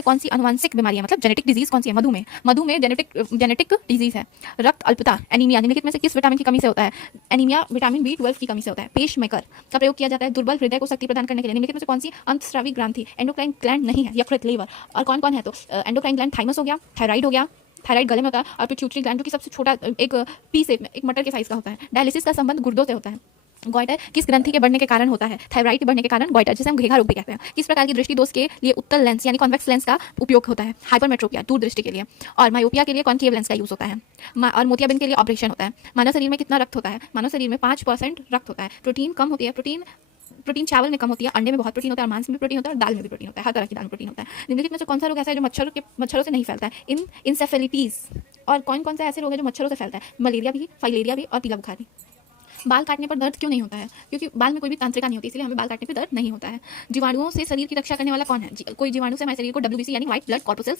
कौन सी आनुवंशिक बीमारी है, मतलब जेनेटिक डिजीज कौन सी है? मधुमेह। मधुमेह जेनेटिक डिजीज है। रक्त अल्पता, एनीमिया निम्नलिखित में से किस विटामिन की कमी से होता है? एनीमिया विटामिन B12 की कमी से होता है। पेसमेकर का प्रयोग किया जाता है दुर्बल हृदय को शक्ति प्रदान करने के लिए। निम्नलिखित में से कौन सी अंतस्रावी ग्रंथि? एंडोक्राइन ग्लैंड नहीं है, यकृत, लीवर। और कौन कौन है? तो एंडोक्राइन ग्लैंड थाइमस हो गया, थायराइड हो गया, थायराइड गले में होता है, और पिट्यूटरी ग्लैंड जो कि सबसे छोटा एक पी शेप में, एक मटर के साइज का होता है। डायलिसिस का संबंध गुर्दों से होता है। गोइटर किस ग्रंथि के बढ़ने के कारण होता है? थायराइड के बढ़ने के कारण गोइटर, जिसे हम घेघा रोग भी कहते हैं। किस प्रकार की दृष्टि दोष के लिए उत्तल लेंस यानी कॉन्वेक्स लेंस का उपयोग होता है? हाइपरमेट्रोपिया, दूरदृष्टि के लिए। और मायोपिया के लिए कॉनकेव लेंस का यूज होता है। और मोतियाबिंद के लिए ऑपरेशन होता है। मानव शरीर में कितना रक्त होता है? मानव शरीर में 5% रक्त होता है। प्रोटीन कम होती है, प्रोटीन चावल में कम होती है, अंडे में बहुत प्रोटीन होता है, और मांस में प्रोटीन होता है, और दाल में भी प्रोटीन होता है, हर तरह की दाल में प्रोटीन होता है। निम्नलिखित में से कौन सा रोग ऐसा है जो मच्छरों से नहीं फैलता है? इंसेफेलिटीज। और कौन कौन सा ऐसे रोग है जो मच्छरों से फैलता है? मलेरिया भी, फाइलेरिया भी, और पीला बुखार भी। बाल काटने पर दर्द क्यों नहीं होता है? क्योंकि बाल में कोई भी तंत्रिका नहीं होती, इसलिए हमें बाल काटने पर दर्द नहीं होता है। जीवाणुओं से शरीर की रक्षा करने वाला कौन है? कोई जीवाणु से हमारे शरीर को WBC यानी व्हाइट ब्लड कॉर्पोसेल्स